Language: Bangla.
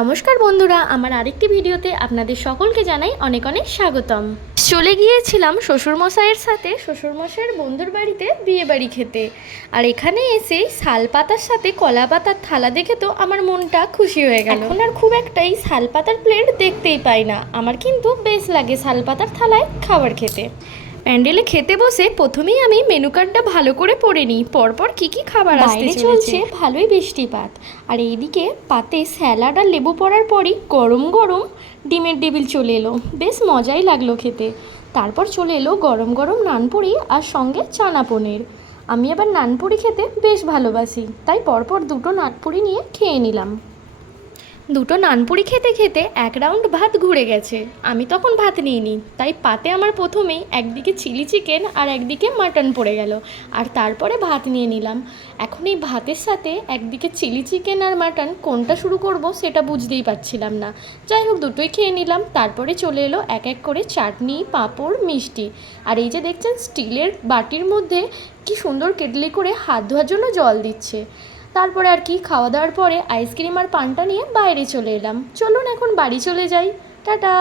নমস্কার বন্ধুরা, আমার আরেকটি ভিডিওতে আপনাদের সকলকে জানাই অনেক অনেক স্বাগতম। চলে গিয়েছিলাম শ্বশুরমশাইয়ের সাথে শ্বশুরমশাইয়ের বন্ধুর বাড়িতে বিয়ে বাড়ি খেতে। আর এখানে এসে শাল পাতার সাথে কলা পাতার থালা দেখে তো আমার মনটা খুশি হয়ে গেল। এখন আর খুব একটাই শাল পাতার প্লেট দেখতেই পাই না, আমার কিন্তু বেশ লাগে শাল পাতার থালায় খাবার খেতে। প্যান্ডেলে খেতে বসে প্রথমেই আমি মেনু কার্ডটা ভালো করে পড়ে নিই, পরপর কী কী খাবার আসতে চলছে। ভালোই বৃষ্টিপাত, আর এইদিকে পাতে স্যালাড আর লেবু পড়ার পরই গরম গরম ডিমের টেবিল চলে এলো। বেশ মজাই লাগলো খেতে। তারপর চলে এলো গরম গরম নানপুরি আর সঙ্গে চানা পনির। আমি আবার নানপুরি খেতে বেশ ভালোবাসি, তাই পরপর দুটো নানপুরি নিয়ে খেয়ে নিলাম। দুটো নানপুরি খেতে খেতে এক রাউন্ড ভাত ঘুরে গেছে। আমি তখন ভাত নিইনি, তাই পাতে আমার প্রথমেই একদিকে চিলি চিকেন আর একদিকে মাটন পড়ে গেল, আর তারপরে ভাত নিয়ে নিলাম। এখন এই ভাতের সাথে একদিকে চিলি চিকেন আর মাটন কোনটা শুরু করব সেটা বুঝতেই পারছিলাম না। যাই হোক, দুটোই খেয়ে নিলাম। তারপরে চলে এলো এক এক করে চাটনি, পাঁপড়, মিষ্টি। আর এই যে দেখছেন স্টিলের বাটির মধ্যে কি সুন্দর কেটলি করে হাত ধোয়ার জন্য জল দিচ্ছে। তারপরে আর কি, খাওয়া দাওয়ার পরে আইসক্রিম আর পানটা নিয়ে বাইরে চলে এলাম। চলুন এখন বাড়ি চলে যাই। টাটা।